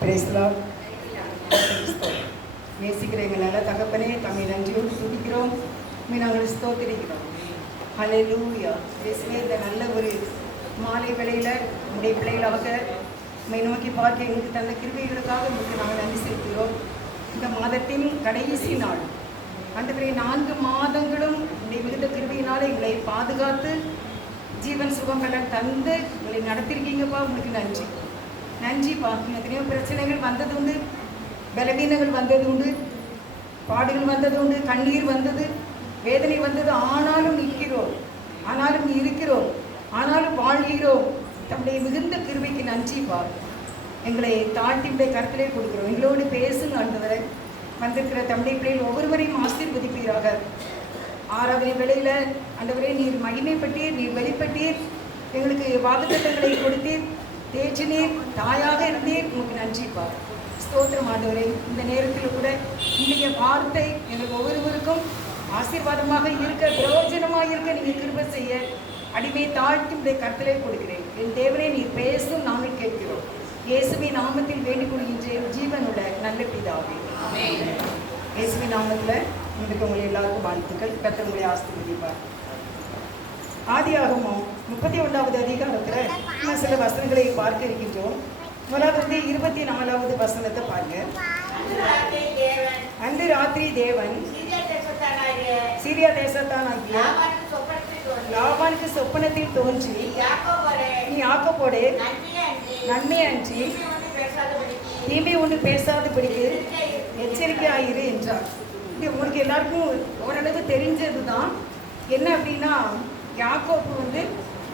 பிரேஸ்லாம் நேசிக்கிற எங்கள் நல்ல தகப்பனே தம்மை நன்றியோடு துதிக்கிறோம். உம்மை நாங்கள் ஸ்தோத்திரிக்கிறோம் ஹalleluya இயேசுவே இந்த நல்ல ஒரு மாலை வேளையில் உடைய பிள்ளைகளாக உண்மை நோக்கி பார்க்க எங்களுக்கு தந்த கிருபைகளுக்காக உங்களுக்கு நாங்கள் நன்றி செலுத்துகிறோம். இந்த மாதத்தின் கடைசி நாள். ஆண்டவரே நான்கு மாதங்களும் உடைய மிகுந்த கிருபையினால் எங்களை பாதுகாத்து ஜீவன் சுகங்களை தந்து உங்களை நடத்திருக்கீங்கப்பா. உங்களுக்கு நன்றி. நன்றிப்பா எத்தனையோ பிரச்சனைகள் வந்தது உண்டு பலவீனங்கள் வந்தது உண்டு பாடுகள் வந்தது உண்டு கண்ணீர் வந்தது. வேதனை வந்தது. ஆனாலும் நிற்கிறோம். ஆனாலும் இருக்கிறோம். ஆனாலும் வாழ்கிறோம். தம்முடைய மிகுந்த கிருபைக்கு நன்றிப்பா எங்களை தாழ்த்தியுடைய கருத்திலே கொடுக்குறோம். எங்களோடு பேசுங்க ஆண்டவரை. வந்திருக்கிற தம்முடைய பிள்ளைகள் ஒவ்வொருவரையும் ஆசீர்வதிப்பீராக. ஆராதனை வேளையில் ஆண்டவரே நீர் மகிமைப்பட்டீர் நீர் வெளிப்பட்டீர் எங்களுக்கு வாக்குத்தத்தங்களை கொடுத்தீர். தேய்ச்சினீர் தாயாக இருந்தீர் உங்களுக்கு நன்றிப்பா ஸ்தோத்திரம் ஆண்டவரே இந்த நேரத்தில் கூட இன்றைய வார்த்தை எங்களுக்கு ஒவ்வொருவருக்கும் ஆசீர்வாதமாக இருக்க பிரயோஜனமாக இருக்க நீங்கள் கிருபை செய்ய அடிமை தாழ்த்தி உடைய கருத்திலே கொடுக்கிறேன் என் தேவனே நீர் பேசும் நாங்கள் கேட்கிறோம். இயேசுவின் நாமத்தில் வேண்டிக் கொள்கின்றேன் ஜீவனுள்ள நல்ல பிதாவே. இயேசுவின் நாமத்தில் உங்களுக்கு உங்களை எல்லாருக்கும் வாழ்த்துக்கள். கர்த்தர் உங்களை ஆசீர்வதிப்பார். ஆதியாகமம் முப்பத்தி ஒன்றாவது அதிகாரத்தில் நம்ம சில வசனங்களை பார்க்க இருக்கின்றோம். முதலாவது வந்து இருபத்தி நாலாவது வசனத்தை பாருங்க. அன்று ராத்திரி தேவன் சீரியா தேசத்தானாகிய லாபானுக்கு சொப்பனத்தில் தோன்றி நீ ஆக்கப்போடு நன்மை அன்றி தீமை ஒன்று பேசாதபடிக்கு எச்சரிக்கையாயிரு என்றார். இது உங்களுக்கு எல்லாருக்கும் ஓரளவு தெரிஞ்சது தான் என்ன அப்படின்னா யாக்கோப்பு வந்து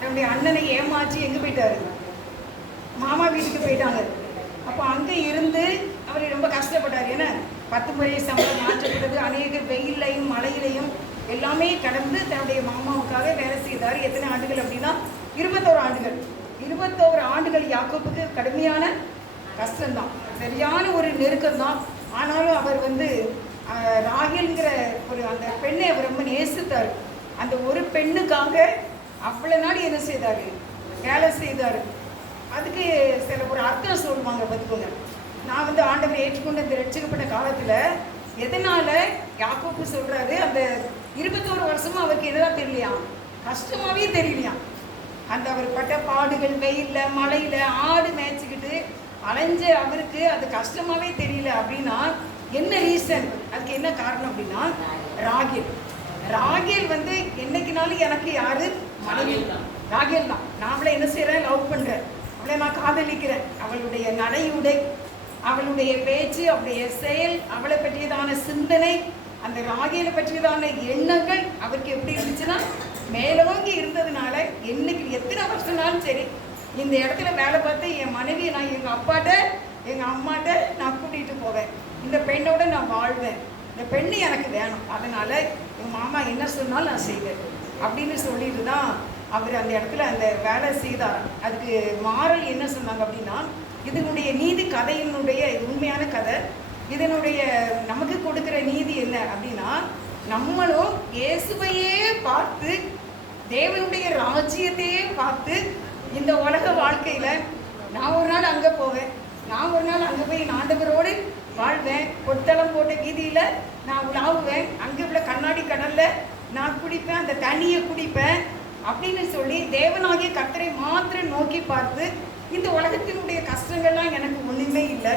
நம்முடைய அண்ணனை ஏமாற்றி எங்கே போயிட்டாரு? மாமா வீட்டுக்கு போயிட்டாங்க. அப்போ அங்கே இருந்து அவர் ரொம்ப கஷ்டப்பட்டார். ஏன்னா பத்து முறை சம்பளம் மாற்றப்பட்டது. அநேக வெயிலையும் மழையிலையும் எல்லாமே கடந்து தன்னுடைய மாமாவுக்காக வேலை செய்தார். எத்தனை ஆண்டுகள் அப்படின்னா இருபத்தோரு ஆண்டுகள். இருபத்தோரு ஆண்டுகள் யாக்கோப்புக்கு கடுமையான கஷ்டம்தான். சரியான ஒரு நெருக்கம் தான் ஆனாலும் அவர் வந்து ஆஹ், ஒரு அந்த பெண்ணை அவர் ரொம்ப நேசித்தார். அந்த ஒரு பெண்ணுக்காக அவ்வளோ நாள் என்ன செய்தார்? வேலை செய்தார். அதுக்கு சில ஒரு அர்த்தம் சொல்லுவாங்க பார்த்துக்கோங்க. நான் வந்து ஆண்டவர் ஏற்றுக்கொண்டு இந்த ரட்சிக்கப்பட்ட காலத்தில் எதனால் யாக்கோப்பு சொல்கிறாரு அந்த இருபத்தோரு வருஷமும் அவருக்கு எதுவாக தெரியலையா? கஷ்டமாகவே தெரியலையா? அந்த அவர் பட்ட பாடுகள் வெயிலில் மழையில் ஆடு மேய்ச்சிக்கிட்டு அலைஞ்ச அவருக்கு அது கஷ்டமாவே தெரியல அப்படின்னா என்ன ரீசன் அதுக்கு என்ன காரணம் அப்படின்னா ராகேல் ராகேல் வந்து என்னைக்குனாலும் எனக்கு யாரு? மனைவி ராகேல் தான். நான் அவளை என்ன செய்றேன்? லவ் பண்றேன். அவளை நான் காதலிக்கிறேன். அவளுடைய நடை உடை அவளுடைய பேச்சு அவளுடைய செயல் அவளை பற்றியதான சிந்தனை அந்த ராகியில பற்றியதான எண்ணங்கள் அவருக்கு எப்படி இருந்துச்சுன்னா மேலோங்கி இருந்ததுனால என்னைக்கு எத்தனை வருஷம்னாலும் சரி இந்த இடத்துல வேலை பார்த்து என் மனைவியை நான் எங்கள் அப்பாட்ட எங்கள் அம்மாட்ட நான் கூட்டிகிட்டு போவேன். இந்த பெண்ணோட நான் வாழ்வேன். இந்த பெண்ணு எனக்கு வேணும். அதனால் என் மாமா என்ன சொன்னாலும் நான் செய்வேன். அப்படின்னு சொல்லிட்டு தான் அவர் அந்த இடத்துல அந்த வேலை செய்தார். அதுக்கு மாறல் என்ன சொன்னாங்க அப்படின்னா இதனுடைய நீதி கதையினுடைய உண்மையான கதை. இதனுடைய நமக்கு கொடுக்குற நீதி என்ன அப்படின்னா நம்மளும் இயேசுவையே பார்த்து தேவனுடைய ராஜ்யத்தையே பார்த்து இந்த உலக வாழ்க்கையில் நான் ஒரு நாள் அங்கே போவேன். நான் ஒரு நாள் அங்கே போய் நான் ஆண்டவரோடு வாழ்வேன். பொத்தளம் போட்ட வீதியில் நான் உலாவுவேன். அங்கே உள்ள கண்ணாடி கடலில் நான் குடிப்பேன். அந்த தண்ணியை குடிப்பேன் அப்படின்னு சொல்லி தேவனாகிய கத்தரை மாத்திரம் நோக்கி பார்த்து இந்த உலகத்தினுடைய கஷ்டங்கள்லாம் எனக்கு ஒன்றுமே இல்லை.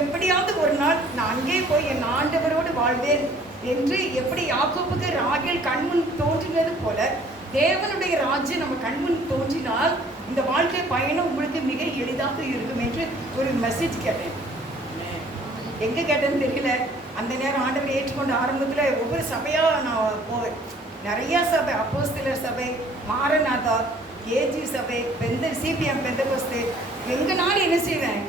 எப்படியாவது ஒரு நாள் நான் அங்கே போய் என் ஆண்டவரோடு வாழ்வேன் என்று எப்படி யாக்கோப்புக்கு ராகில் கண்முன் தோன்றினது போல தேவனுடைய ராஜ்யம் நம்ம கண்முன் தோன்றினால் இந்த வாழ்க்கை பயணம் உங்களுக்கு மிக எளிதாக இருக்கும் என்று ஒரு மெசேஜ் கேட்டேன். எங்க கேட்டேன்னு தெரியல. அந்த நேரம் ஆண்டவர் ஏற்றுக்கொண்ட ஆரம்பத்துல ஒவ்வொரு சபையா நான் போவேன். நிறைய சபை அப்போஸ்தலர் சபை மாரநாதா ஏஜி சபை பெந்த சிபிஎம் எங்கே எங்கனாலும் என்ன செய்வேன்?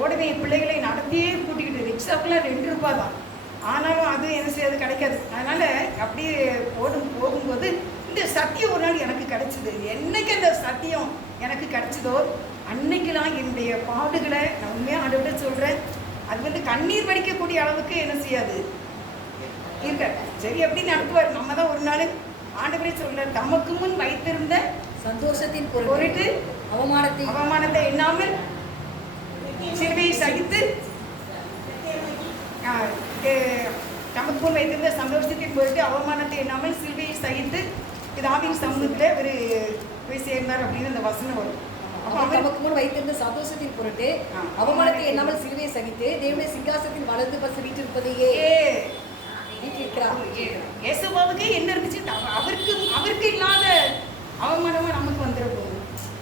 ஓடுவேன் என் பிள்ளைகளை நடத்தியே கூட்டிக்கிட்டு ரிக்ஷாக்கெல்லாம் ரெண்டு ரூபா தான் ஆனாலும் அது என்ன செய்யாது கிடைக்காது. அதனால அப்படியே ஓடும் போகும்போது இந்த சத்தியம் ஒரு நாள் எனக்கு கிடைச்சது. என்னைக்கு அந்த சத்தியம் எனக்கு கிடைச்சதோ அன்னைக்கெல்லாம் என்னுடைய பாடுகளை நான் உண்மையாக ஆண்டு சொல்கிறேன் அது வந்து கண்ணீர் வடிக்கக்கூடிய அளவுக்கு என்ன செய்யாது? இருக்க. சரி எப்படி நடத்துவார் நம்ம தான் ஒரு நாள் ஆண்டவரே சொல்ல தமக்கு முன் வைத்திருந்த சந்தோஷத்தின் பொருட்டு அவமானத்தை அவமானத்தை எண்ணாமல் சிலுவையை சகித்து நமக்கு முன் வைத்திருந்த சந்தோஷத்தின் பொருட்டு அவமானத்தை எண்ணாமல் சிலுவையை சகித்து பிதாவின் சமூகத்தில் ஒரு போய் சேர்ந்தார் அப்படின்னு அந்த வசனம் வரும். நமக்கு முன் வைத்திருந்த சந்தோஷத்தின் பொருட்டு. அவமானத்தை எண்ணாமல் சிலுவையை சகித்து தேவனுடைய சிங்காசனத்தில் வலது பசு வீட்டிருப்பதையே. இயேசுவாவுக்கு என்ன இருந்துச்சு? அவ- அவருக்கு அவருக்கு இல்லாத அவமானமா நமக்கு வந்துட போகுது.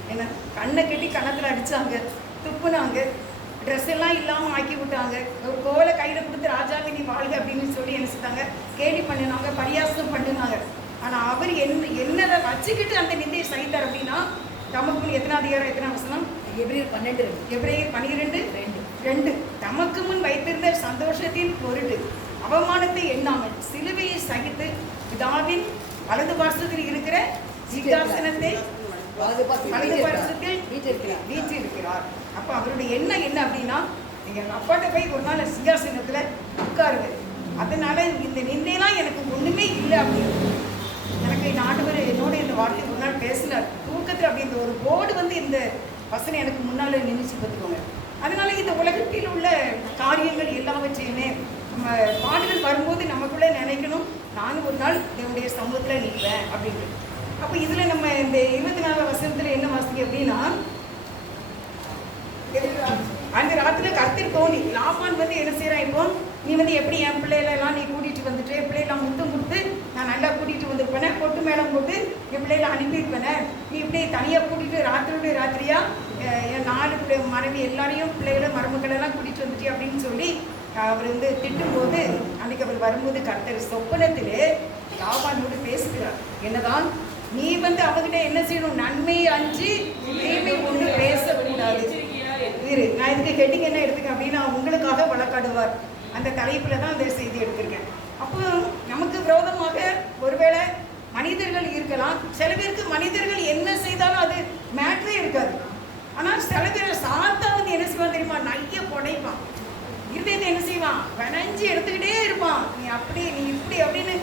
என்ன கண்ணை கட்டி கன்னத்தில் அடிச்சாங்க துப்புனாங்க ட்ரெஸ் எல்லாம் இல்லாமல் ஆக்கி விட்டாங்க. ஒரு கோலை கையில் கொடுத்து ராஜாவை நீ வாழ்க அப்படின்னு சொல்லி என்ன செஞ்சாங்க கேலி பண்ணினாங்க பரியாசம் பண்ணினாங்க. ஆனால் அவர் என்ன என்னதை வச்சுக்கிட்டு அந்த நிந்தையை சகித்தார் அப்படின்னா நமக்கு எத்தனை அதிகாரம் எத்தனை வசனம்? எபிரேயர் பன்னெண்டு. எப்ரேயர் பனிரெண்டு ரெண்டு. ரெண்டு. தமக்கு முன் வைத்திருந்த சந்தோஷத்தின் பொருட்டு அவமானத்தை எண்ணாமல் சிலுவையை சகித்து பிதாவின் வலது பார்சத்தில் இருக்கிற சிங்காசனத்தை வலது பசு வலது வீட்டிருக்கிறார். பார்சத்தில் வீட்டிருக்கிறார் வீற்றிருக்கிறார். அப்ப அவருடைய எண்ணம் என்ன அப்படின்னா நீங்க எங்க அப்பாட்ட போய் ஒரு நாள் சிங்காசனத்துல உட்காருங்க. அதனால இந்த நிந்தையெல்லாம் எனக்கு ஒண்ணுமே இல்லை அப்படின்னு. எனக்கு ஆண்டவர் என்னோட இந்த வார்த்தை ஒரு நாள் பேசினார். தூக்கத்தில் அப்படின்ற ஒரு போர்டு வந்து இந்த வசனை எனக்கு முன்னால் நினைச்சு பார்த்துக்கோங்க. அதனால இந்த உலகத்தில் உள்ள காரியங்கள் எல்லாவற்றையுமே நம்ம பாடுகள் வரும்போது நமக்குள்ளே நினைக்கணும். நானும் ஒரு நாள் என்னுடைய சமூகத்தில் நிற்பேன் அப்படின்ட்டு அப்போ இதில் நம்ம இந்த இருபத்தி நாலு வசனத்தில் என்ன வாசிக்க அப்படின்னா அந்த ராத்திரி கர்த்தர் தோணி லாபான் வந்து என்ன செய்யறான் இப்போ? நீ வந்து எப்படி என் பிள்ளைகளெல்லாம் நீ கூட்டிட்டு வந்துட்டு என் பிள்ளைலாம் முத்தம் கொடுத்து நான் நல்லா கூட்டிகிட்டு வந்திருப்பேனே. பொட்டு மேளம் போட்டு என் பிள்ளைகளை அனுப்பியிருப்பேனே. நீ இப்படி தனியாக கூட்டிகிட்டு ராத்திரியோட ராத்திரியாக என் நாலு பிள்ளை மனைவி எல்லாரையும் பிள்ளைகளை மருமக்களெல்லாம் கூட்டிகிட்டு வந்துட்டு அப்படின்னு சொல்லி அவர் வந்து திட்டும்போது அன்னைக்கு அவர் வரும்போது கர்த்தர் சொப்பனத்தில் லாபானோடு பேசுகிறார். என்னதான்? நீ வந்து அவகிட்ட என்ன செய்யணும்? நன்மை அஞ்சு தீமை ஒன்று பேசக்கூடாது. இரு நான் இதுக்கு ஹெட்டிங் என்ன எடுத்துக்கேன் அப்படின்னா உங்களுக்காக வழக்காடுவார். அந்த தலைப்பில் தான் அந்த செய்தி எடுத்திருக்கேன். அப்போ நமக்கு விரோதமாக ஒருவேளை மனிதர்கள் இருக்கலாம். சில பேருக்கு மனிதர்கள் என்ன செய்தாலும் அது மேட்ரே இருக்காது. ஆனால் சில பேர் சாத்தா வந்து என்ன செய்வான் தெரியுமா? நைய புடைப்பான் இருதயத்தை என்ன செய்வான்? வனைஞ்சு எடுத்துக்கிட்டே இருப்பான். நீ அப்படி நீ இப்படி அப்படின்னு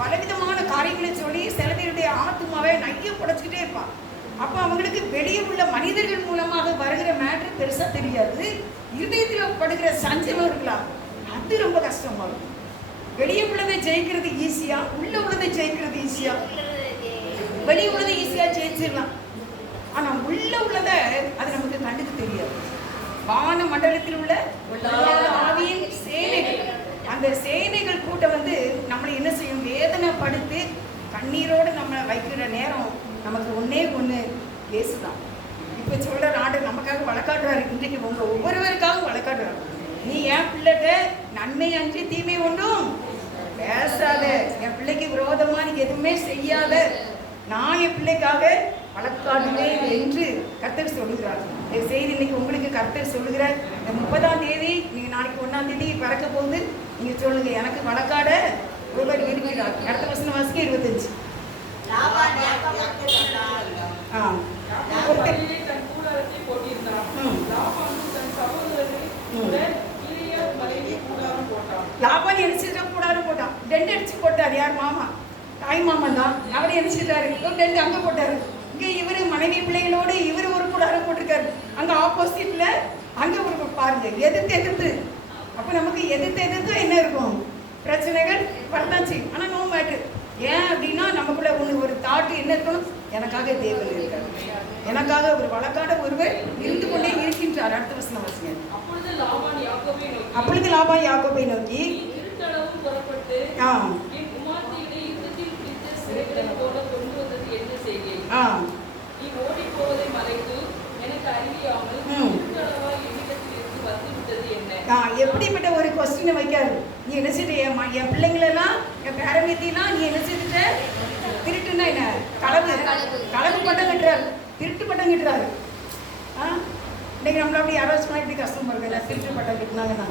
பலவிதமான காரியங்களை சொல்லி சில பேருடைய ஆத்மாவை நைய புடைச்சிக்கிட்டே இருப்பான். அப்போ அவங்களுக்கு வெளியே உள்ள மனிதர்கள் மூலமாக வருகிற மேட்ரு பெருசாக தெரியாது. இருதயத்தில் படுகிற சஞ்சலம் இருக்கலாம். அது ரொம்ப கஷ்டமாகும். வெளியே உள்ளதை ஜெயிக்கிறது ஈஸியா உள்ள உள்ளதை ஜெயிக்கிறது ஈஸியா வெளியே உள்ளதை ஈஸியா ஜெயிச்சிடலாம். ஆனா உள்ள உள்ளத அது நமக்கு கண்டுக்கு தெரியாது. வான மண்டலத்தில் உள்ள ஆவியின் சேனைகள். அந்த சேனைகள் கூட்டம் வந்து நம்மளை என்ன செய்யும்? வேதனைப்படுத்தி கண்ணீரோடு நம்மளை வைக்கிற நேரம் நமக்கு ஒண்ணே ஒன்று இயேசுதான். இப்போ சொல்கிற ஆண்டு நமக்காக வழக்காடுறாரு. இன்றைக்கு உங்கள் ஒவ்வொருவருக்காகவும் வழக்காடுறாரு. நீ என் பிள்ளைகிட்ட நன்மை அன்றி தீமை ஒன்றும் பேசாத. என் பிள்ளைக்கு விரோதமா நீ எதுவுமே செய்யாத. நான் என் பிள்ளைக்காக வழக்காடுவேன் என்று கர்த்தர் சொல்லுகிறார். இந்த செய்தி இன்னைக்கு உங்களுக்கு கர்த்தர் சொல்லுகிறார். இந்த முப்பதாம் தேதி நீங்க நாளைக்கு ஒண்ணாம் தேதி பிறக்க போகுது. நீங்க சொல்லுங்க எனக்கு வழக்காட ஒருவர் இருக்கிறார். அடுத்த வசனம் வாசிக்க இருபத்தஞ்சு. ஆ. ஒருத்தர். ம். லாபம் போட்டான். கூடாது போட்டான். டெண்ட் அடிச்சு போட்டார். யார் மாமா? தாய் மாமன் தான் அவர் எரிச்சிட்டாரு டென்ட் அங்கே போட்டாரு. இங்கே இவரு மனைவி பிள்ளைகளோடு இவர் ஒரு கூடாரம் போட்டிருக்காரு. அங்கே ஆப்போசிட்ல அங்கே ஒரு பாருங்க. எதிர்த்து எதிர்த்து. அப்போ நமக்கு எதிர்த்து எதிர்த்து என்ன இருக்கும்? பிரச்சனைகள் வரதாச்சு. ஆனால் நோ மேட்டர் ஏன் அப்படின்னா நமக்குள்ள ஒன்று ஒரு தாட்டு என்ன இருக்கணும் எனக்காக தேவன் இருக்காரு. எனக்காக ஒரு வழக்காட ஒருவர் இருந்து கொண்டே இருக்கின்றார் அடுத்த வசனம் வசங்க அப்பொழுது லாபான் யாக்கோபை நோக்கி, அப்பொழுது லாபா யாக்கோபை நோக்கி நீ இருட்டளவும் புறப்பட்டு ஆ? ஆ. எப்படிப்பட்ட ஒரு கொஸ்டினை வைக்காது நீ என்ன செய்த? என் பிள்ளைங்களெல்லாம் என் பேரம்பேத்திலாம் நீ என்ன செய்துட்ட? திருட்டுன்னா என்ன? களவு களவு பட்டம் கட்டுறாரு. திருட்டு பட்டம் கட்டுறாரு. ஆ? இன்னைக்கு நம்மள அப்படி யாரோ சொன்னா இப்படி கஷ்டமா இருக்குல்ல திருட்டுப்பட்ட பட்டம் கட்டினாங்கன்னா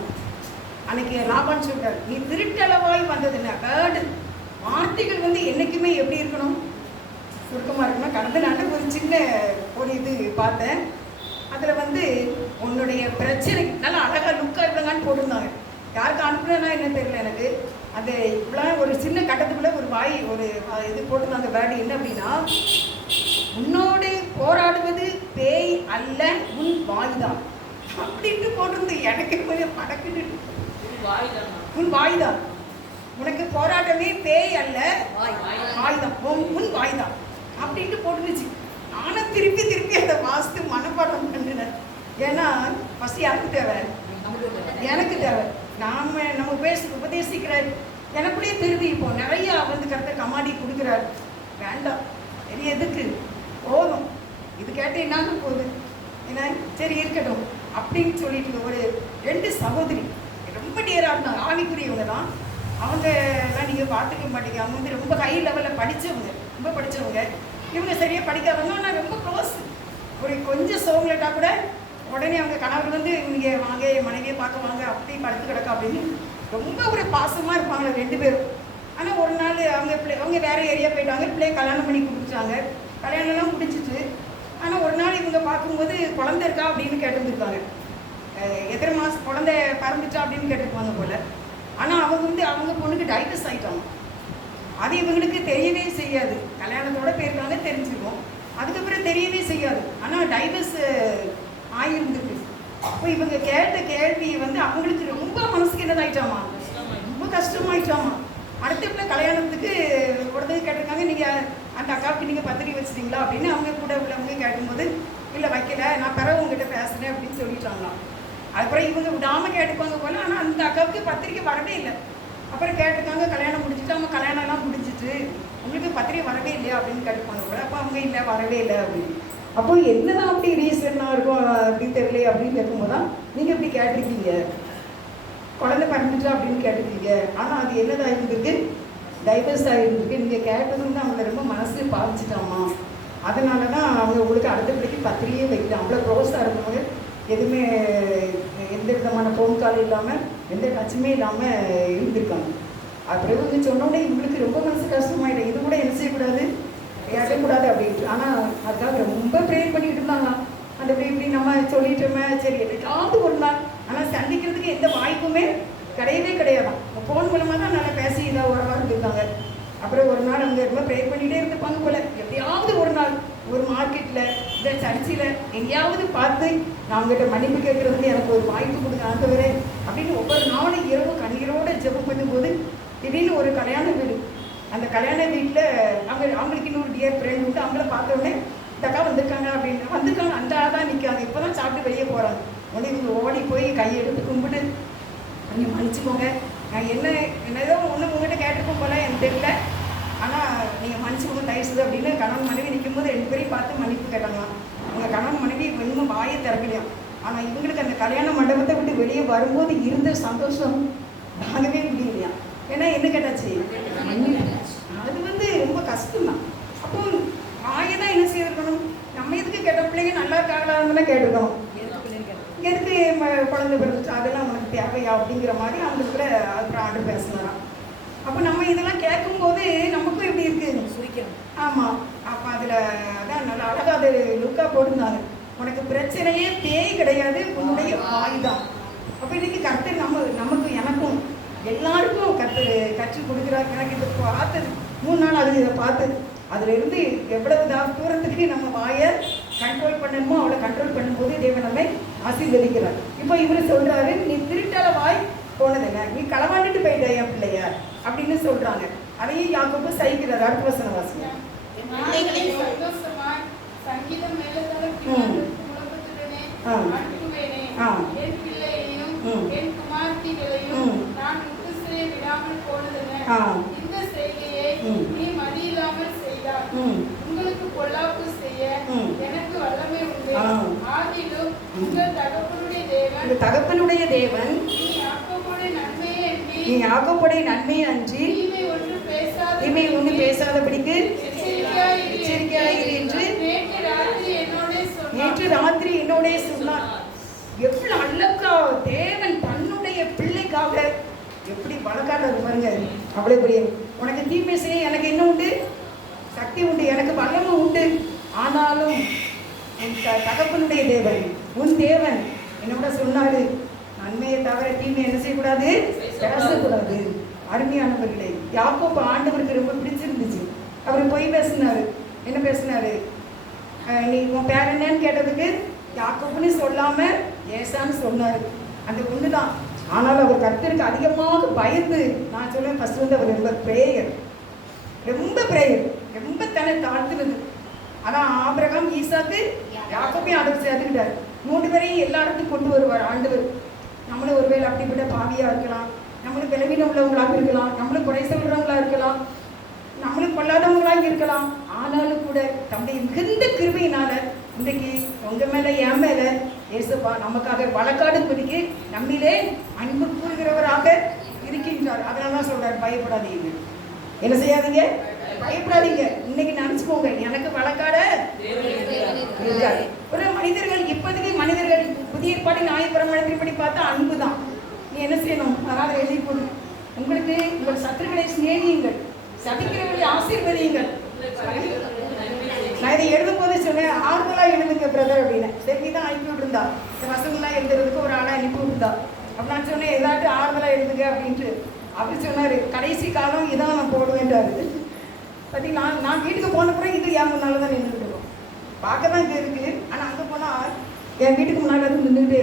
அன்னைக்கு லாபான்னு சொல்கிறார் நீ திருட்டளவாய் வந்ததுன்னா வேர்டு வார்த்தைகள் வந்து என்னைக்குமே எப்படி இருக்கணும்? சுருக்கமாக இருக்கணும். கடந்த நாள் ஒரு சின்ன ஒரு இது பார்த்தேன். அதில் வந்து உன்னுடைய பிரச்சனை நல்லா அழகாக லுக்காக இவ்வளோங்கன்னு போட்டிருந்தாங்க. யாருக்கு அனுப்புனா என்ன தெரியல எனக்கு. அந்த இவ்வளோ ஒரு சின்ன கட்டத்துக்குள்ளே ஒரு வாய் ஒரு இது போட்டிருந்தாங்க. பேர்டு என்ன அப்படின்னா உன்னோடைய போராடுவது பேய் அல்ல உன் வாய் தான் அப்படின்ட்டு போட்டிருந்து எனக்கு கொஞ்சம் படக்குன்னு. உன் வாய்தானா? உன் வாய்தான். உனக்கு போராட்டமே பேய் அல்ல வாய். வாய்தான். உன் வாய்தான். அப்படின்ட்டு போட்டுருச்சு. நானும் திருப்பி திருப்பி அதை வாசித்து மனப்பாடம் பண்ணினேன். ஏன்னா ஃபஸ்ட் யாருக்கு தேவை. எனக்கு தேவை. நாம நம்ம பேச உபதேசிக்கிறார். எனக்குள்ளேயே திரும்பி இப்போ நிறைய வந்து கருத்தை கமாடி கொடுக்குறாரு. வேண்டாம். எதுக்கு? போதும். இது கேட்டு என்னாக போகுது? என்ன சரி இருக்கட்டும். அப்படின்னு சொல்லிட்டு ஒரு ரெண்டு சகோதரி ரொம்ப டியராக இருந்தாங்க. ஆவிக்குரியவங்க தான். அவங்க எல்லாம் நீங்கள் பார்த்துக்க மாட்டீங்க. அவங்க வந்து ரொம்ப ஹை லெவலில் படித்தவங்க ரொம்ப படித்தவங்க இவங்க சரியாக படிக்காதவங்க ஆனால் ரொம்ப க்ளோஸ் ஒரு கொஞ்சம் சோங்கலட்டா கூட உடனே அவங்க கணவர் வந்து இங்கே வாங்க என் மனைவியை பார்க்க வாங்க அப்படி படுத்து கிடக்கா? அப்படின்னு ரொம்ப ஒரு பாசமாக இருப்பாங்க ரெண்டு பேரும். ஆனால் ஒரு நாள் அவங்க பிள்ளை அவங்க வேறு ஏரியா போயிட்டாங்க. பிள்ளைய கல்யாணம் பண்ணி கொடுத்துட்டாங்க. கல்யாணம்லாம் முடிச்சிட்டு ஆனால் ஒரு நாள் இவங்க பார்க்கும்போது குழந்தை இருக்கா அப்படின்னு கேட்டிருந்துருக்காங்க எத்தனை மாதம் குழந்தை பறந்துச்சா அப்படின்னு கேட்டுருப்பாங்க போல. ஆனால் அவங்க வந்து அவங்க பொண்ணுக்கு டைட்டஸ் ஆகிட்டாங்க அது இவங்களுக்கு தெரியவே செய்யாது. கல்யாணத்தோட போயிருக்காங்க தெரிஞ்சுருக்கோம் அதுக்கப்புறம் தெரியவே செய்யாது. ஆனால் டைவர்ஸ் ஆகியிருந்துருக்கு அப்போ இவங்க கேட்ட கேள்வி வந்து அவங்களுக்கு ரொம்ப மனசுக்கு என்னதாயிட்டாமா? ரொம்ப கஷ்டமாயிட்டாமா? அடுத்த பிள்ளை கல்யாணத்துக்கு உடனே கேட்டிருக்காங்க நீங்கள் அந்த அக்காவுக்கு நீங்கள் பத்திரிக்கை வச்சிட்டீங்களா அப்படின்னு அவங்க கூட உள்ளவங்க கேட்கும்போது இல்லை வைக்கல. நான் பிறகு உங்ககிட்ட பேசுகிறேன் அப்படின்னு சொல்லிட்டாங்களாம். அதுக்கப்புறம் இவங்க விடாமல் கேட்டுப்பாங்க போல ஆனால் அந்த அக்காவுக்கு பத்திரிக்கை வரவே இல்லை. அப்புறம் கேட்டிருக்காங்க கல்யாணம் முடிச்சுட்டு அவங்க கல்யாணம்லாம் முடிஞ்சிட்டு உங்களுக்கு பத்திரிக்கை வரவே இல்லையா? அப்படின்னு கேட்டுப்பாங்க போல அப்போ அவங்க இல்லை வரவே இல்லை அப்படின்னு. அப்போ என்னதான் அப்படி ரீசனாக இருக்கும் அப்படின்னு தெரியல அப்படின்னு கேட்கும்போது தான் நீங்கள் இப்படி கேட்டிருக்கீங்க. குழந்தை பிறந்துட்டா அப்படின்னு கேட்டிருக்கீங்க. ஆனால் அது என்னதான் இருந்திருக்கு டைவர்ஸ் ஆகிருக்கு நீங்கள் கேட்டது வந்து அவங்க ரொம்ப மனசு பாதிச்சிட்டாமா அதனால தான் அவங்க உங்களுக்கு அடுத்த பிள்ளைக்கு பத்திரிகையே வைக்கல அவ்வளோ க்ளோஸாக இருந்தவங்க எதுவுமே எந்த விதமான ஃபோன் கால் இல்லாமல் எந்த டச்சுமே இல்லாமல் இருந்திருக்காங்க. அப்புறம் வந்து சொன்னோடனே இவங்களுக்கு ரொம்ப மனசு கஷ்டமாயிடும். இது கூட என்ன செய்யக்கூடாது? இறக்கக்கூடாது அப்படின்ட்டு. ஆனால் அதுக்காக ரொம்ப ப்ரே பண்ணிட்டு இருந்தாங்க. அந்த இப்படி இப்படி நம்ம சொல்லிட்டோமே. சரி என்னைக்காவது ஒரு நாள். ஆனால் சந்திக்கிறதுக்கு எந்த வாய்ப்புமே கிடையவே கிடையாதான் ஃபோன் மூலமாக தான் நல்லா பேசி இதாக ஓரமாக இருந்திருக்காங்க அப்புறம் ஒரு நாள் அவங்க ரொம்ப ப்ரே பண்ணிகிட்டே இருந்துப்பாங்க போல. எப்படியாவது ஒரு நாள் ஒரு மார்க்கெட்டில் இல்லை சர்ச்சில் எங்கேயாவது பார்த்து நான் அவங்ககிட்ட மன்னிப்பு கேட்குறதுக்கு எனக்கு ஒரு வாய்ப்பு கொடுங்க ஆண்டவரே அப்படின்னு ஒவ்வொரு நாளும் இரவு கண்ணீரோட ஜெபம் பண்ணும்போது திடீர்னு ஒரு கல்யாண வீடு. அந்த கல்யாண வீட்டில் அவங்க அவங்களுக்கு இன்னொரு டியர் ஃப்ரெண்ட் உண்டு. அவங்கள பார்த்த உடனே வந்திருக்காங்க அப்படின்னு. வந்திருக்காங்க அந்த ஆள் தான் நிற்காங்க இப்போ தான் சாப்பிட்டு வெளியே போகிறாங்க உடனே இவங்க ஓடி போய் கையை எடுத்து கும்பிட்டு நீங்கள் மன்னிச்சுக்கோங்க நான் என்ன என்ன ஏதோ ஒன்று உங்கள்கிட்ட கேட்டிருக்கோம் போல எனக்கு தெரியல. ஆனால் நீங்கள் மன்னிச்சுக்கோங்க தயவுசெய்து அப்படின்னு கணவன் மனைவி நிற்கும்போது ரெண்டு பேரையும் பார்த்து மன்னிப்பு கேட்டாங்களாம் உங்கள் கணவன் மனைவி இன்னும் வாயை திறக்கலையாம் ஆனால் இவங்களுக்கு அந்த கல்யாண மண்டபத்தை விட்டு வெளியே வரும்போது இருந்த சந்தோஷம் தாங்கவே முடியலையா? ஏன்னா என்ன கேட்டாச்சு? அது வந்து ரொம்ப கஷ்டம் தான் அப்போ வாயை தான் என்ன செய்திருக்கணும்? நம்ம எதுக்கு கேட்ட பிள்ளைங்க நல்லா இருக்காங்களான்னு தான் கேட்டிருக்கணும் எதுக்கு குழந்தை பிறந்துச்சு? அதெல்லாம் உனக்கு தேவையா? அப்படிங்கிற மாதிரி அவங்க கூட அப்புறம் ஆண்டு பேசினாராம். அப்போ நம்ம இதெல்லாம் கேட்கும்போது நமக்கும் எப்படி இருக்கு? சுரிக்கணும். ஆமாம் அப்போ அதில் அதான் நல்லா அழகாக அது லுக்கா போட்டிருந்தாங்க. உனக்கு பிரச்சனையே பேய் கிடையாது உன்னுடைய வாய் தான் அப்போ இன்னைக்கு கர்த்தர் நம்ம நமக்கு எனக்கும் எல்லாருக்கும் கர்த்தர் கற்றுக் கொடுக்குறாரு. எனக்கு இதை பார்த்தது மூணு நாள் அது இதை பார்த்தது அதுல இருந்து எவ்வளவு தூரத்துக்கு நம்ம வாயை கண்ட்ரோல் பண்ணணுமோ அவளை கண்ட்ரோல் பண்ணும்போது தேவன் நம்மை ஆசீர்வதிக்கிறார் இப்போ இவர் சொல்றாரு நீ திருட்டால வாய் போனதில்லை நீ களவாண்டுட்டு போயிட்ட என் பிள்ளைய. அப்படின்னு சொல்றாங்க. அதையும் யாக்கோபு சகிக்கிறார் அடுத்த வசன வாசிங்க. இந்த செய்கையை ம். நீ மதியில்லாமல் செய்தாய். உங்களுக்கு பொல்லாப்பு செய்ய ம். எனக்கு வல்லமை உண்டு. ஆ. ஆதிலும் உங்கள் தகப்பனுடைய தேவன் இந்த தகப்பனுடைய தேவன் நீ நன்மையை நீ யாக்கோபுடைய நன்மை அன்றி ஒன்று பேசாத தீமை ஒன்று பேசாதபடிக்கு எச்சரிக்கையாயிரு என்று நேற்று ராத்திரி என்னோட சொன்னார். நேற்று ராத்திரி என்னோட சொன்னார். எவ்வளவு அழகா தேவன் தன்னுடைய பிள்ளைக்காக எப்படி வழக்காடுறது பாருங்க. அவ்வளவு பெரிய உனக்கு தீமை செய்ய எனக்கு என்ன உண்டு? சக்தி உண்டு எனக்கு வல்லமை உண்டு. ஆனாலும் உன் த- தகப்பனுடைய தேவன் உன் தேவன் என்னோட சொன்னாரு. நன்மையை தவிர தீமை என்ன செய்யக்கூடாது? பேசக்கூடாது. அருமையானவர்களே யாக்கோப்பு ஆண்டவருக்கு ரொம்ப பிடிச்சிருந்துச்சு. அவர் போய் பேசினாரு. என்ன பேசினாரு? நீ உன் பேர் என்னன்னு கேட்டதுக்கு யாக்கோப்புன்னு சொல்லாம ஏசான்னு சொன்னார். அந்த ஒன்று தான். ஆனால் அவர் கர்த்தருக்கு அதிகமாக பயந்து நான் சொல்லுவேன் ஃபஸ்ட் வந்து அவர் ரொம்ப பிரேயர் ரொம்ப பிரேயர் ரொம்ப தன்னை தாழ்த்துனது. ஆனா ஆபிரகாம் ஈசாக்கு யாக்கோபையும் அதை சேர்த்துக்கிட்டார். மூன்று பேரையும் எல்லா இடத்துக்கும் கொண்டு வருவார் ஆண்டவர். நம்மளும் ஒருவேளை அப்படிப்பட்ட பாவியாக இருக்கலாம். நம்மளும் விளவின உள்ளவங்களாக இருக்கலாம். நம்மளும் குறை சொல்கிறவங்களா இருக்கலாம். நம்மளும் கொள்ளாதவங்களாக இருக்கலாம். ஆனாலும் கூட தம்முடைய மிகுந்த கிருபையினால இன்றைக்கு உங்க மேல என் மேல ஏசப்பா நமக்காக வழக்காடு குடிக்கு நம்மிலே அன்பு கூறுகிறவராக இருக்கின்றார். அதனால தான் சொல்றாரு பயப்படாதீங்க. என்ன செய்யாதீங்க? பயப்படாதீங்க. இன்னைக்கு நினைச்சுக்கோங்க எனக்கு வழக்காட ஒரு மனிதர்கள் இப்போதைக்கு மனிதர்கள் புதிய ஏற்பாடு நியாயப்பிரமாணத்தின்படி பார்த்தா அன்பு தான் நீ என்ன செய்யணும்? அதாவது எழுதி போடுங்க உங்களுக்கு உங்கள் சத்துருக்களை சிநேகியுங்கள். சபிக்கிறவர்களை ஆசீர்வதியுங்கள். நான் இதை எழுதும் போது சொன்னேன் ஆறுதலாக எழுதுங்க பிரதர் அப்படின்னு. சரி தான் அனுப்பி விட்டுருந்தா. இந்த வசனம்லாம் எழுதுறதுக்கு ஒரு ஆளாக அனுப்பி விட்டுருந்தா. அப்படின்னு நான் சொன்னேன் ஏதாட்டும் ஆறுதலாக எழுதுங்க அப்படின்ட்டு. அப்படி சொன்னார் கடைசி காலம் இதான் நான் போடுவேன்றாரு. பற்றி நான் வீட்டுக்கு போன பிறகு இது என் முன்னால் தான் நின்றுட்டுருக்கோம் பார்க்க தான் இது இருக்குது ஆனால் அங்கே போனால் என் வீட்டுக்கு முன்னாடி வந்து நின்றுட்டே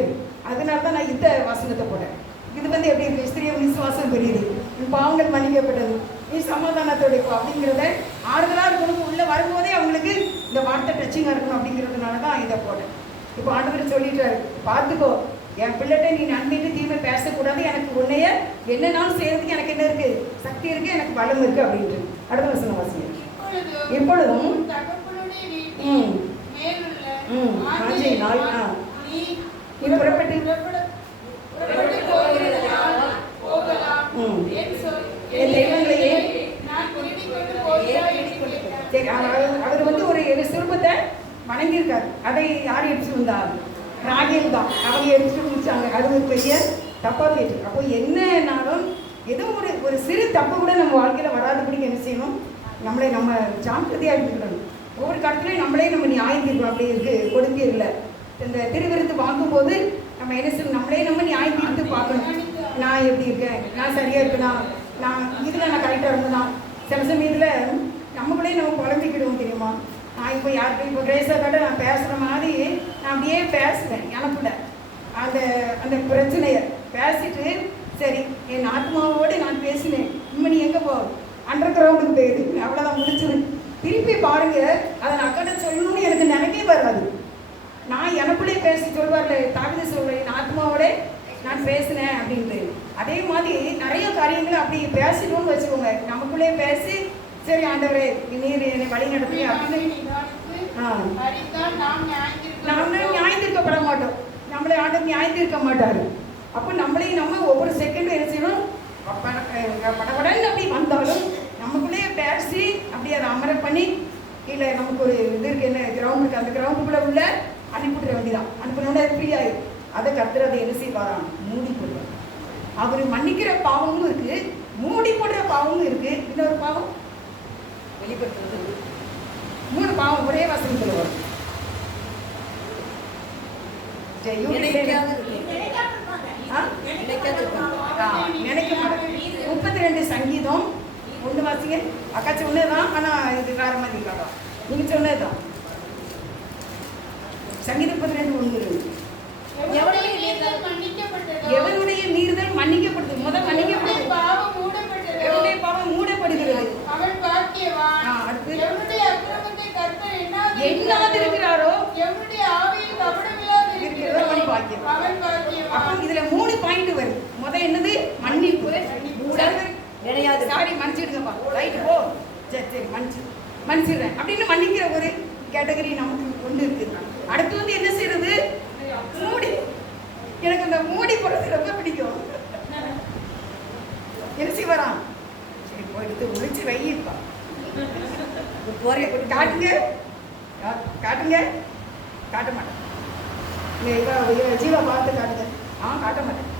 அதனால தான் நான் இந்த வசனத்தை போட்டேன். இது வந்து எப்படி இருக்கு? ஸ்திரிய விசுவாசம் பெரியது. பாவங்கள் மன்னிக்கப்பட்டது. நீ சமாதானத்தோட இப்போ அப்படிங்கிறத ஆறுதலாக இருக்கணும். உள்ளே வரும்போதே அவங்களுக்கு இந்த வார்த்தை டச்சிங்காக இருக்கணும் அப்படிங்கிறதுனால தான் இதை போட்டேன். இப்போ ஆண்டவர் சொல்லிட்டாரு பார்த்துக்கோ என் பிள்ளைகிட்ட நீ நன்மைக்கு தீமை பேசக்கூடாது. எனக்கு உன்னைய என்னன்னாலும் செய்யறதுக்கு எனக்கு என்ன இருக்குது சக்தி இருக்குது எனக்கு பலம் இருக்குது அப்படின்ட்டு. அடுத்த வசனம் வாசிங்க இப்பொழுதும் ஆஞ்சையினால், இது புறப்பட்டு. அவர் அவர் வந்து ஒரு சிறுபத்தை வணங்கியிருக்காரு. அதை யார் எடுத்துட்டு வந்தா ராகேல் தான். அவங்க எடுத்துட்டு முடிச்சாங்க. அது ஒரு பெரிய தப்பா போயிட்டு அப்போ என்னன்னாலும் ஏதோ ஒரு ஒரு சிறு தப்பு கூட நம்ம வாழ்க்கையில் வராதபடிக்கு என்ன செய்யணும்? நம்மளை நம்ம ஜாக்கிரதையாக இருக்கணும் ஒவ்வொரு காலத்துலையும் நம்மளே நம்ம நியாயம் தீர்க்கணும் அப்படி இருக்கு கொடுத்தீர்ல இந்த திருவிருத்து வாங்கும்போது நம்ம என்ன செய்யணும் நம்மளே நம்ம நியாயம் தீர்த்து பார்க்கணும். நான் எப்படி இருக்கேன்? நான் சரியாக இருக்கேனா நான் இதில் நான் கரெக்டாக இருந்தேனா சில சமயத்தில் நம்மளே நம்ம குழம்பிக்கிடுவோம் தெரியுமா? நான் இப்போ யார்கிட்ட இப்போ கிரேஸை காட்ட நான் பேசுகிற மாதிரி நான் அப்படியே பேசுவேன் எனக்குள்ள. அந்த அந்த பிரச்சனையை பேசிட்டு சரி என் ஆத்மாவோடு நான் பேசினேன். இனிமே நீ எங்கே போ? அண்டர் கிரவுண்டுக்கு போயிடு அவ்வளோதான் முடிச்சிரு. திருப்பி பாருங்க. அதை நான் அக்கட்ட சொல்லணும்னு எனக்கு நினைக்கவே வராது. நான் எனக்குள்ளே பேசி சொல்வார்ல தாவித சொல்றேன் என் ஆத்மாவோட நான் பேசினேன் அப்படின்ட்டு. அதே மாதிரி நிறைய காரியங்களை அப்படி பேசிட்டோம்னு வச்சுக்கோங்க. நமக்குள்ளே பேசி சரி ஆண்டவரே நீர் என்னை வழி நடத்துங்க அப்படின்னு. நாம் நியாயத்திருக்கப்பட மாட்டோம். நம்மளை ஆண்டவர் நியாயத்திருக்க மாட்டாரு. அப்போ நம்மளையும் நம்ம ஒவ்வொரு செகண்டும் என்ன செய்யணும் பட- அஹ் படபடன்னு அப்படி வந்தாலும் நமக்குள்ளேயே பேசி அப்படியே அதை அமர பண்ணி இல்லை நமக்கு ஒரு இது இருக்கு என்ன கிரவுண்ட் இருக்கு. அந்த கிரவுண்டுக்குள்ளே உள்ள அனுப்பிவிட வேண்டியதான் அனுப்பினோட ஃப்ரீ ஆயிடும் அதை கத்துற அதை என்ன செய்வாராம்? மூடி போடுவார். அவர் மன்னிக்கிற பாவமும் இருக்கு. மூடி போடுற பாவமும் இருக்கு. இன்னொரு பாவம்? வெளிப்படுத்துறது மூணு பாவம் ஒரே வசனத்தில் வரும் நினைக்காது இருக்கு ஆ? நினைக்காது இருக்கு ஆ, நினைக்க மாட்டேன் முப்பத்தி ரெண்டு சங்கீதம் ஒன்று வாசிங்க. அக்கா சொன்னதுதான் ஆனால் இது வேற மாதிரி இருக்காதா நீங்கள் சொன்னதுதான். சங்கீதம் முப்பத்தி ரெண்டு ஒன்று எவனுடைய மீறுதல் மன்னிக்கப்படுது? முத எவனுடைய மன்னிக்கப்படுது பாவம் மூடப்பட்டதோ? எவனுடைய பாவம் மூடப்படுகிறது? அவன் பாக்கியவான். ஆ, அடுத்து. எவனுடைய அக்கிரமத்தை கர்த்தர் எண்ணாது எண்ணாது இருக்கிறாரோ எவனுடைய ஆவியில் கவனமில்லாது இருக்கிறதோ அவன் இருக்கிறதோ பாக்கியவான். அவன் அப்போ பாக்கியவான் இதுல மூணு பாயிண்ட் வருது முத என்னது? மன்னிப்பு. மூடல், கிடையாது சாரி மன்னிச்சிடுங்கப்பா. ரைட் போ. சரி சரி மன்னிச்சு. மன்னிச்சிடுறேன். அப்படின்னு மன்னிக்கிற ஒரு கேட்டகரி நமக்கு கொண்டு இருக்கு. அடுத்து வந்து என்ன செய்யறது? மூடி. எனக்கு அந்த மூடி போடுறது ரொம்ப பிடிக்கும். என்ன செய்வாராம் சரி போயிட்டு முடிச்சு வைப்பா போறே காட்டுங்க. காட்டுங்க. காட்ட மாட்டேன். ஜீவா பார்த்து காட்டுங்க. ஆ காட்ட மாட்டேன்.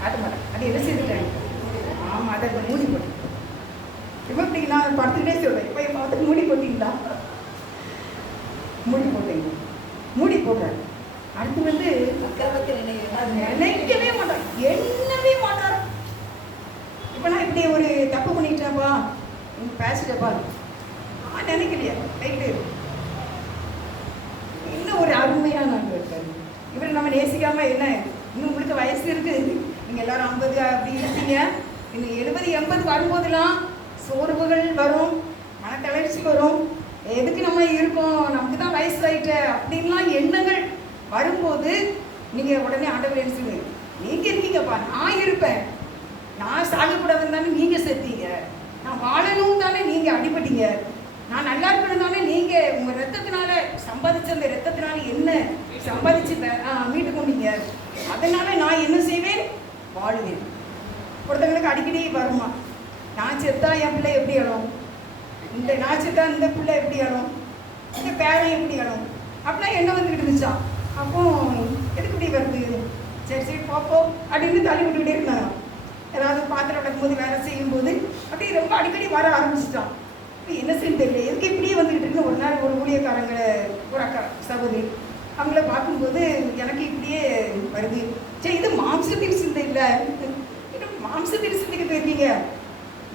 காட்ட மாட்டேன். அது என்ன செய்துட்டேன் அதை இப்ப மூடி போட்டு இப்போ இப்படி நான் படுத்துக்கிட்டே சொல்கிறேன் இப்போ என் பார்த்து மூடி போட்டிங்களா? மூடி போட்டீங்க. மூடி போடுறேன். அடுத்து வந்து நினைக்கவே மாட்டார் எண்ணவே மாட்டார் இப்போ நான் இப்படி ஒரு தப்பு பண்ணிட்டேன்ப்பா. பேசிட்டப்பா நான் நினைக்கலையா. ரைட்டு. இன்னும் ஒரு அருமையான ஆண்டு இருக்காரு இவரை நம்ம நேசிக்காம என்ன? இன்னும் உங்களுக்கு வயசு இருக்கு. நீங்க எல்லாரும் ஐம்பது அப்படி இருக்கீங்க. இன்னும் எழுபது எண்பது வரும்போதெல்லாம் சோர்வுகள் வரும் மனத்தளர்ச்சி வரும். எதுக்கு நம்ம இருக்கோம்? நமக்கு தான் வயசாயிட்ட. அப்படின்லாம் எண்ணங்கள் வரும்போது நீங்கள் உடனே ஆண்டவர் என்ன நீங்கள் இருக்கீங்கப்பா நான் இருப்பேன். நான் சாகக்கூடாதுன்னு தானே நீங்கள் செத்தீங்க. நான் வாழணும் தானே நீங்கள் அடிபட்டீங்க. நான் நல்லா இருக்கணும் தானே நீங்கள் உங்கள் ரத்தத்தினால சம்பாதிச்ச அந்த ரத்தத்தினால என்ன சம்பாதிச்சு ஆ, மீட்டு கொண்டீங்க அதனால நான் என்ன செய்வேன்? வாழுவேன். ஒருத்தங்களுக்கு அடிக்கடி வருமா? நான் செத்தா என் பிள்ளை எப்படி அழும்? இந்த நான் செத்தா இந்த பிள்ளை எப்படி அழும்? இந்த பேரன் எப்படி அழும்? அப்படிலாம் என்ன வந்துக்கிட்டு இருந்துச்சா? அப்போ எதுக்கு இப்படி வருது? சரி சரி பார்ப்போம் அப்படின்னு தள்ளி விட்டுக்கிட்டே இருந்தாங்க ஏதாவது பாத்திரம் விளக்கும்போது வேலை செய்யும்போது அப்படியே ரொம்ப அடிக்கடி வர ஆரம்பிச்சிட்டான். இப்போ என்ன செய்ய தெரியல. எதுக்கு இப்படியே வந்துக்கிட்டு இருந்து ஒரு நாள் ஒரு ஊழியக்காரங்களை ஒரு அக்கா சகோதரி அவங்கள பார்க்கும்போது எனக்கு இப்படியே வருது. சரி இது மாம்சத்தின் சிந்தை இல்லை. மாம்சத்தின் சிந்தைக்கு போயிருக்கீங்க.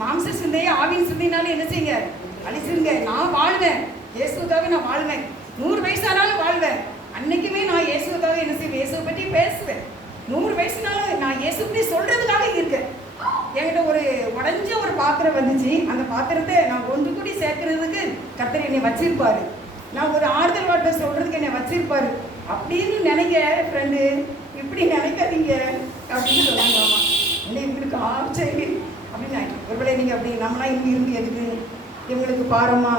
மாம்ச சிந்தையை ஆவின் சிந்தையினாலும் என்ன செய்யுங்க? அழிச்சிருங்க. நான் வாழ்வேன். இயேசுக்காக நான் வாழ்வேன். நூறு வயசானாலும் வாழ்வேன். அன்னைக்குமே நான் இயேசுக்காக என்ன செய்வேன்? இயேசுவை பற்றி பேசுவேன். நூறு வயசுனாலும் நான் இயேசு பற்றி சொல்றதுக்காக இருக்கேன். என்கிட்ட ஒரு உடஞ்ச ஒரு பாத்திரம் வந்துச்சு. அந்த பாத்திரத்தை நான் ஒன்று கூடி சேர்க்கறதுக்கு கத்தர் என்னை வச்சிருப்பாரு. நான் ஒரு ஆறுதல் வார்த்தை சொல்றதுக்கு என்னை வச்சிருப்பாரு. அப்படின்னு நினைக்க ஃப்ரெண்டு இப்படி நினைக்காதீங்க. அப்படின்னு சொன்னாங்க. இல்லை இவங்களுக்கு சரி அப்படின்னு ஆயிடுச்சு. ஒருவேளை நீங்கள் அப்படி நம்மளாம் இங்கே இருந்து எதுக்கு? இவங்களுக்கு பாரமா.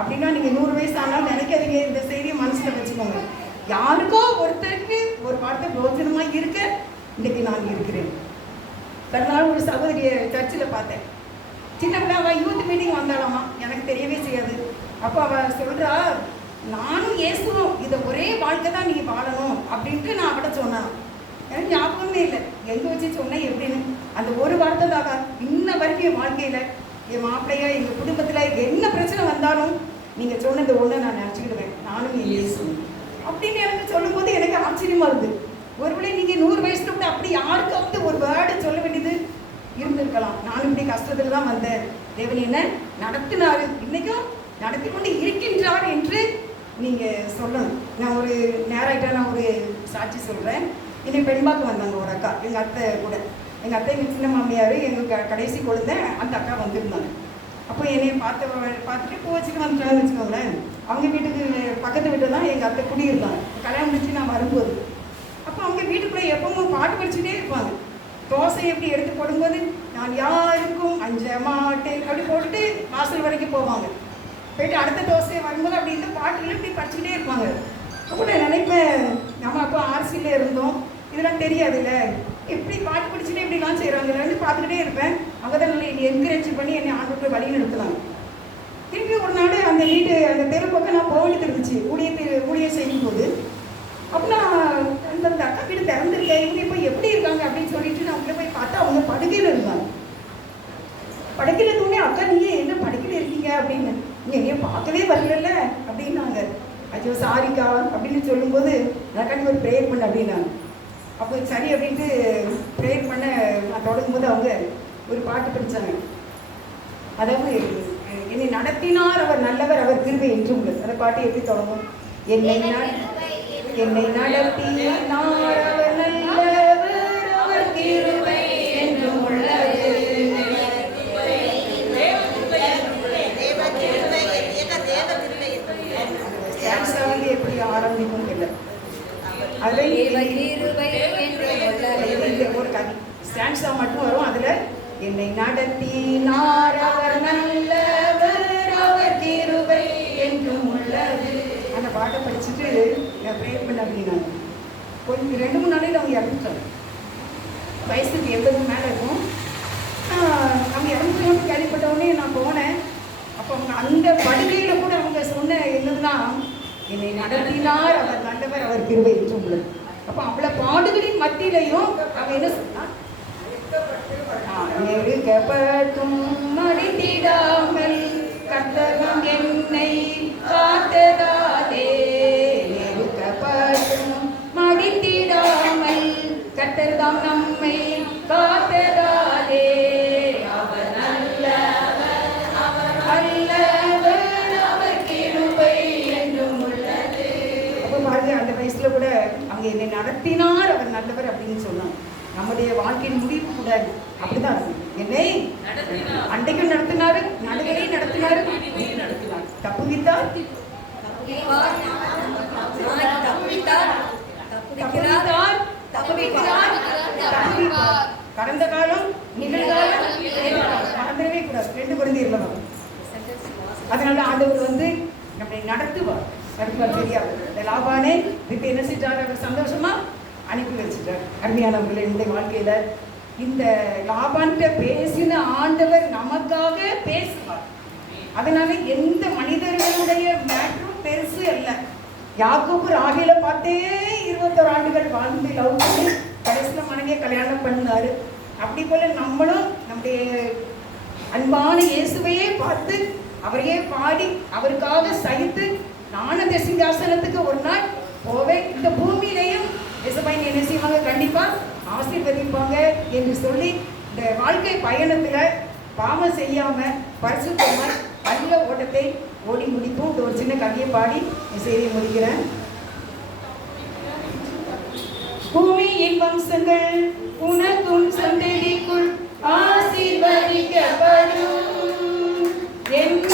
அப்படின்னா நீங்கள் நூறு வயசு ஆனாலும் நினைக்காதீங்க. இந்த செய்தியை மனசில் வச்சுக்கோங்க. யாருக்கோ ஒருத்தருக்கு ஒரு வார்த்தை பிரோஜனமாக இருக்க இன்னைக்கு நான் இருக்கிறேன். பிறந்தாலும் ஒரு சகோதரிய சர்ச்சில் பார்த்தேன். சின்ன பிள்ளை அவள் யூத் மீட்டிங் வந்தாலாமா எனக்கு தெரியவே செய்யாது. அப்போ அவள் சொல்கிறா நானும் ஏசுவோம் இதை ஒரே வாழ்க்கை தான் நீங்கள் வாழணும் அப்படின்ட்டு நான் அவட்ட சொன்னான். எனக்கு ஞாபகமே இல்லை. எங்கே வச்சு சொன்னேன் எப்படின்னு. அந்த ஒரு வார்த்தை தாக்கா இன்ன வரைக்கும் என் வாழ்க்கையில் என் மாப்பிள்ளையா எங்கள் குடும்பத்தில் என்ன பிரச்சனை வந்தாலும் நீங்கள் சொன்ன இந்த ஒன்று நான் நினச்சிக்கிடுவேன். நானும் என் இயேசு. அப்படின்னு எனக்கு சொல்லும்போது எனக்கு ஆச்சரியமா இருந்து ஒருவேளை நீங்கள் நூறு வயசுல கூட அப்படி யாருக்காவது ஒரு வேர்டு சொல்ல வேண்டியது இருந்திருக்கலாம். நானும் இப்படி கஷ்டத்துல தான் வந்தேன். தேவன் என்ன நடத்தினாரு. இன்னைக்கும் நடத்தி கொண்டு இருக்கின்றார் என்று நீங்க சொல்லணும். நான் ஒரு நேராயிட்டா நான் ஒரு சாட்சி சொல்றேன். என்னை பெண்பாக்கு வந்தாங்க ஒரு அக்கா. எங்க அத்தை கூட. எங்க அத்தை எங்க சின்ன மாமியார் எங்க க- கடைசி குழந்தை அந்த அக்கா வந்திருந்தாங்க. அப்போ என்னை பார்த்து பார்த்துட்டு போ வச்சுட்டு வந்துட்டாங்கன்னு வச்சுக்கோங்களேன். அவங்க வீட்டுக்கு பக்கத்து வீட்டில் தான் எங்கள் அத்தை குடியிருந்தாங்க. கல்யாணம் முடிச்சு நான் வரும்போது. அப்போ அவங்க வீட்டுக்குள்ளே எப்பவும் பாட்டு படிச்சுட்டே இருப்பாங்க. தோசை எப்படி எடுத்து போடும்போது நான் யாருக்கும் அஞ்ச மாட்டேன். அப்படி போட்டுட்டு வாசல் வரைக்கும் போவாங்க. போயிட்டு அடுத்த தோசை வரும்போது அப்படி இந்த பாட்டுல இப்படி படிச்சுக்கிட்டே இருப்பாங்க. அப்போ நான் நினைப்பேன் நம்ம அப்போ ஆர்சியில் இருந்தோம். இதெல்லாம் தெரியாதுல்ல? எப்படி பாட்டு பிடிச்சிட்டு இப்படிலாம் செய்கிறாங்கன்னு பார்த்துக்கிட்டே இருப்பேன். அவங்க தான் என்னை என்கரேஜ் பண்ணி என்னை ஆண்டுக்கு வழி நடத்தலாம் திருப்பி ஒரு நாள் அந்த வீட்டு அந்த தெரு பக்கம் நான் போக வேண்டியது இருந்துச்சு. ஊழியத்தை ஊழியம் செய்யும் போது அப்போ நான் அந்த அந்த அக்கா வீடு திறந்துருக்கேன் இவங்க இப்போ எப்படி இருக்காங்க அப்படின்னு சொல்லிட்டு நான் உள்ள போய் பார்த்தா அவங்க படுக்கையில் இருந்தாங்க. படுக்கையில் தூணி அக்கா நீங்கள் என்ன படுக்கையில் இருக்கீங்க? அப்படின்னு. நீ எங்கேயும் பார்க்கவே வரல அப்படின்னாங்க. ஐயோ சாரிக்கா அப்படின்னு சொல்லும்போது எனக்காண்டி ஒரு ப்ரேயர் பண்ண அப்படின்னாங்க. அப்போ சரி அப்படின்ட்டு ப்ரேயர் பண்ண நான் தொடங்கும்போது அவங்க ஒரு பாட்டு படித்தாங்க அதாவது என்னை நடத்தினார் அவர் நல்லவர் அவர் கிருபை என்று உள்ளது. அந்த பாட்டு எப்படி தொடங்கும்? என்னை என்னை நடத்தினார் அவர் நல்லவர் அவர் கிருபை என்றும் உள்ளது. எப்படி ஆரம்பிக்கும் தெரியல. அதுல ஸ்டான்ஸா மட்டும் வரும். அதுல என்னை நடத்தினார் அவர் நல்லவர் அவர் கிருபை என்றும் உள்ளது. அந்த பாட்டை படிச்சுட்டு நான் ப்ரே பண்ண அப்படின்னாங்க கொஞ்சம் ரெண்டு மூணு நாளையில் அவங்க இறந்துட்டாங்க வயசுக்கு எவ்வளவு மேலே இருக்கும். அவங்க இறந்துட்டோன்னு கேள்விப்பட்டவுடனே நான் போனேன். அப்போ அவங்க அந்த படுகையில் கூட அவங்க சொன்ன என்னதுன்னா என்னை நடத்தினார் அவர் நல்லவர் அவர் கிருபை என்றும் உள்ளது. அப்போ அவ்வளோ பாடுகளின் மத்தியிலையும் அவங்க என்ன சொன்னால் நெருக்கப்பட்டும் மடித்திடாமல் கர்த்தகம் என்னை காத்ததாலே நெருக்கப்பட்டும் மடித்திடாமல் கர்த்தர்தாம் நம்மை காத்ததாலே அவர் நல்லவர் நல்லவர் அவர் கிருபை என்றும் உள்ளது அப்போ பாருங்க அந்த வயசுல கூட அவங்க என்னை நட அப்படின்னு சொன்னாங்க. நம்முடைய வாழ்க்கையின் முடிவு கூட அப்படிதான். என்னை. அன்றைக்கும் நடத்தினாரு நடுவரையும் நடத்தினாரு. தப்புவித்தார். கடந்த காலம் நிகழ்காலம். மறந்துடவே கூடாது. ரெண்டு குழந்தை அதனால ஆண்டவர் வந்து நம்மை நடத்துவார். நடத்துவார் தெரியாது. இந்த லாபானே இப்போ என்ன செஞ்சார்? அவர் சந்தோஷமா? அனுப்பி வச்சுட்டார் அருமையானவர்களே இந்த வாழ்க்கையில இந்த லாபான்கிட்ட பேசின ஆண்டவர் நமக்காக பேசுவார். அதனால எந்த மனிதர்களுடைய மேட்ரும் பெருசு அல்ல. யாக்கோப்பு ராகில பார்த்தே இருபத்தோரு ஆண்டுகள் வாழ்ந்து லவ் பண்ணி கடைசியில் மனைவியை கல்யாணம் பண்ணாரு. அப்படி போல நம்மளும் நம்முடைய அன்பான இயேசுவையே பார்த்து அவரையே பாடி அவருக்காக சகித்து நானும் சிங்காசனத்துக்கு ஒரு நாள் போவேன். இந்த பூமியிலையும் இயேசுபாய் என்ன செய்வாங்க? கண்டிப்பா ஆசீர்வதிப்பாங்க என்று சொல்லி இந்த வாழ்க்கை பயணத்துல பாவம் செய்யாம பரிசுத்தமாய் நல்ல ஓட்டத்தை ஓடி முடிப்போம். இந்த ஒரு சின்ன கவியை பாடி என் செய்தியை முடிக்கிறேன். பூமியின் வம்சங்கள் உனக்கும் சந்ததிக்குள் ஆசீர்வதிக்கப்படும். என்று